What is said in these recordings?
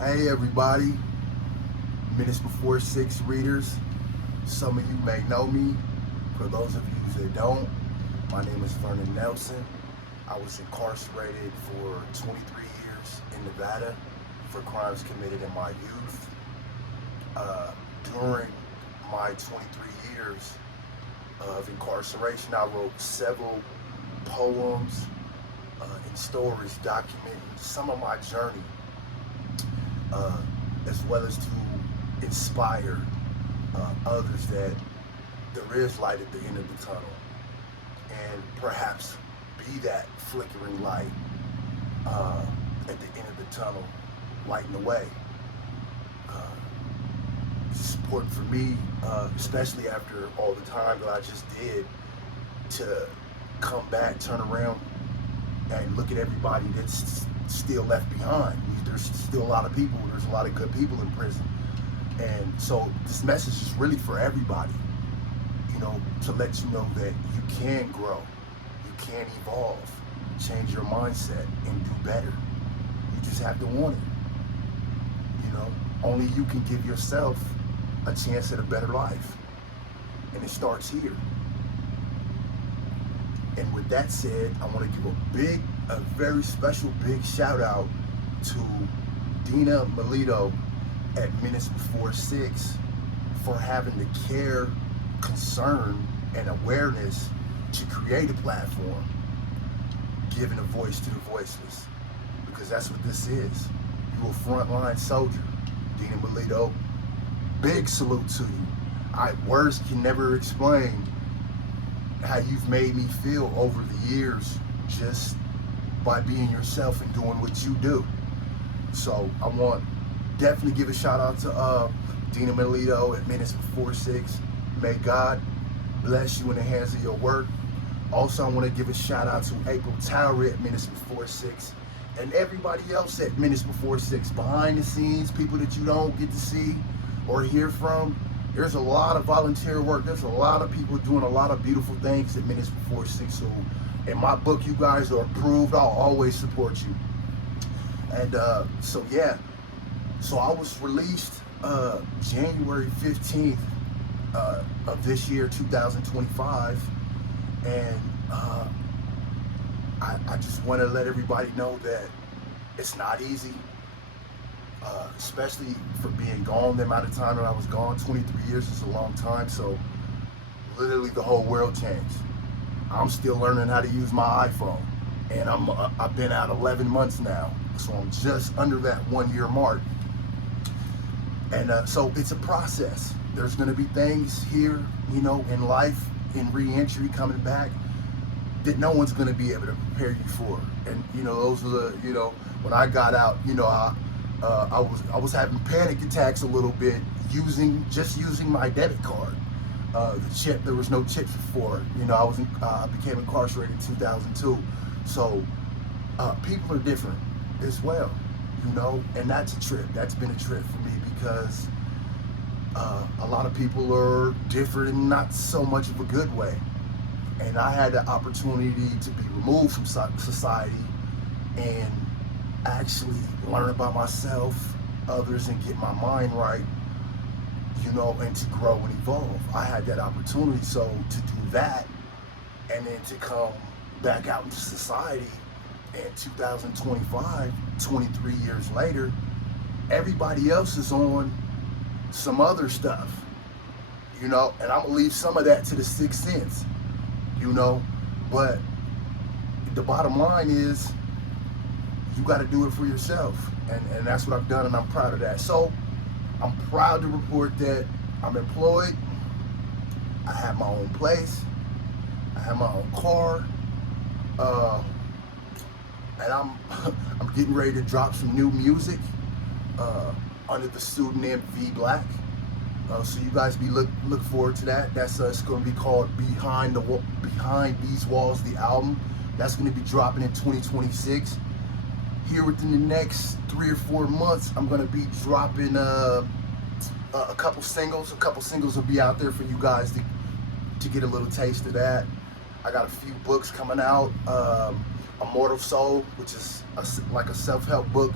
Hey everybody, Minutes Before Six readers. Some of you may know me. For those of you that don't, my name is Vernon Nelson. I was incarcerated for 23 years in Nevada for crimes committed in my youth. During my 23 years of incarceration, I wrote several poems and stories documenting some of my journey, uh, as well as to inspire others that there is light at the end of the tunnel, and perhaps be that flickering light at the end of the tunnel, lighting the way. Uh, it's important for me, especially after all the time that I just did, to come back, turn around, and look at everybody that's still left behind. There's still a lot of people. There's a lot of good people in prison. And so this message is really for everybody, to let you know that you can grow, you can evolve, change your mindset, and do better. You just have to want it. Only you can give yourself a chance at a better life. And it starts here. And with that said, I want to give a very special big shout out to Dina Melito at Minutes Before Six for having the care, concern, and awareness to create a platform, giving a voice to the voiceless. Because that's what this is. You a frontline soldier. Dina Melito, big salute to you. Words can never explain how you've made me feel over the years just by being yourself and doing what you do. So I want definitely give a shout out to Dina Melito at Minutes Before Six. May God bless you in the hands of your work. Also, I want to give a shout out to April Tower at Minutes Before Six and everybody else at Minutes Before Six, behind the scenes, people that you don't get to see or hear from. There's a lot of volunteer work. There's a lot of people doing a lot of beautiful things at Minutes Before Six. So in my book, you guys are approved. I'll always support you. And so I was released January 15th of this year, 2025. And I just want to let everybody know that it's not easy. Especially for being gone the amount of time that I was gone. 23 years is a long time, so literally the whole world changed. I'm still learning how to use my iPhone, and I've been out 11 months now, so I'm just under that 1 year mark. And so it's a process. There's going to be things here, in life, in re-entry, coming back, that no one's going to be able to prepare you for. And those are the, when I got out, I was having panic attacks a little bit using my debit card. The chip, there was no chips before. I became incarcerated in 2002. So people are different as well, and that's a trip. That's been a trip for me because a lot of people are different in not so much of a good way. And I had the opportunity to be removed from society and actually learn about myself, others, and get my mind right, and to grow and evolve. I had that opportunity. So to do that and then to come back out into society in 2025, 23 years later, everybody else is on some other stuff, and I'm gonna leave some of that to the sixth sense, but the bottom line is you got to do it for yourself, and that's what I've done, and I'm proud of that. So I'm proud to report that I'm employed. I have my own place. I have my own car, and I'm I'm getting ready to drop some new music under the pseudonym V Black. So you guys look forward to that. That's it's going to be called Behind These Walls, the album. That's going to be dropping in 2026. Here within the next 3 or 4 months, I'm going to be dropping a couple singles. A couple singles will be out there for you guys to get a little taste of that. I got a few books coming out. Immortal Soul, which is like a self-help book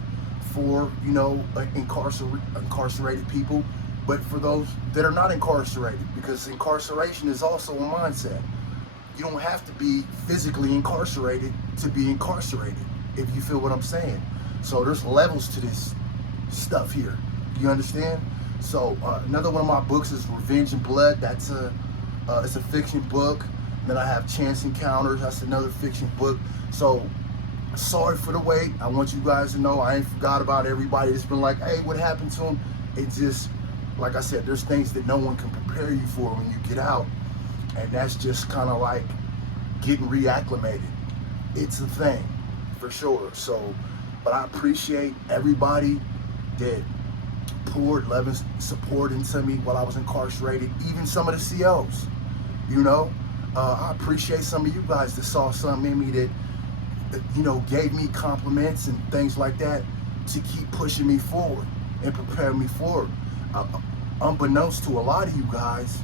for, you know, incarcerated people, but for those that are not incarcerated, because incarceration is also a mindset. You don't have to be physically incarcerated to be incarcerated, if you feel what I'm saying. So there's levels to this stuff here. You understand? So another one of my books is Revenge and Blood. That's it's a fiction book. Then I have Chance Encounters. That's another fiction book. So sorry for the wait. I want you guys to know I ain't forgot about everybody that's been like, hey, what happened to him? It just, like I said, there's things that no one can prepare you for when you get out. And that's just kind of like getting reacclimated. It's a thing, for sure. So, but I appreciate everybody that poured love and support into me while I was incarcerated, even some of the COs, you know. I appreciate some of you guys that saw something in me that, you know, gave me compliments and things like that to keep pushing me forward and prepare me forward. Unbeknownst to a lot of you guys,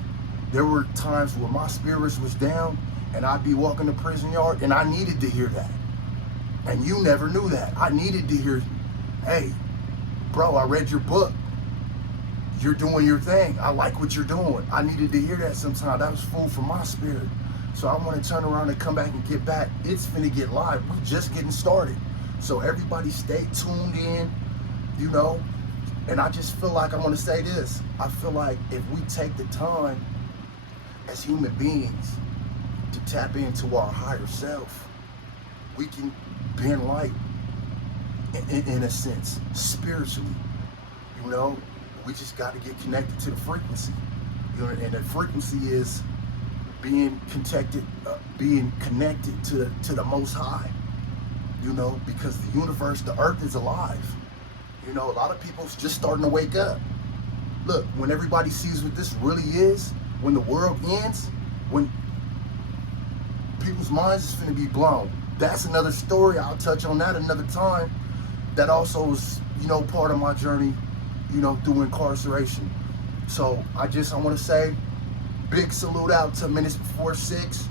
there were times where my spirits was down and I'd be walking the prison yard and I needed to hear that. And you never knew that. I needed to hear, hey, bro, I read your book. You're doing your thing. I like what you're doing. I needed to hear that sometime. That was food for my spirit. So I want to turn around and come back and get back. It's finna get live. We're just getting started. So everybody stay tuned in, you know. And I just feel like I want to say this. I feel like if we take the time as human beings to tap into our higher self, we can bend light in a sense, spiritually, you know. We just got to get connected to the frequency, you know, and the frequency is being connected to the Most High, you know, because the universe, the earth is alive. You know, a lot of people's just starting to wake up. Look, when everybody sees what this really is, when the world ends, when people's minds is going to be blown. That's another story. I'll touch on that another time. That also is, you know, part of my journey, you know, through incarceration. So I want to say big salute out to Minutes Before 6.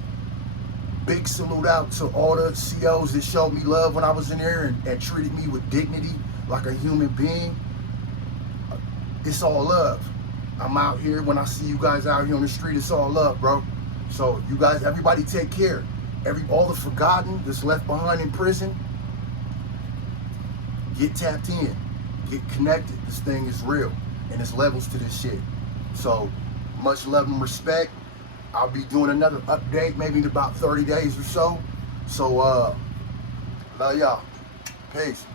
Big salute out to all the COs that showed me love when I was in there and treated me with dignity like a human being. It's all love. I'm out here. When I see you guys out here on the street, it's all love, bro. So you guys, everybody take care. All the forgotten that's left behind in prison, get tapped in, get connected. This thing is real, and there's levels to this shit. So much love and respect. I'll be doing another update maybe in about 30 days or so. So love y'all. Peace.